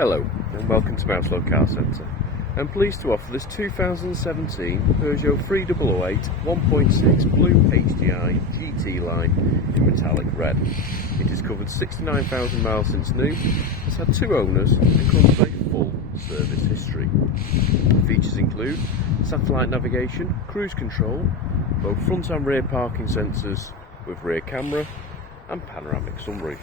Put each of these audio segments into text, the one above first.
Hello and welcome to Mouselow Car Centre. I'm pleased to offer this 2017 Peugeot 3008 1.6 BlueHDi GT line in metallic red. It has covered 69,000 miles since new, has had 2 owners and comes with a full service history. Features include satellite navigation, cruise control, both front and rear parking sensors with rear camera and panoramic sunroof.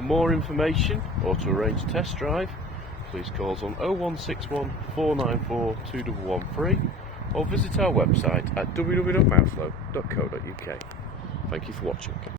For more information or to arrange a test drive, please call us on 0161 494 2113 or visit our website at www.mouselow.co.uk. Thank you for watching.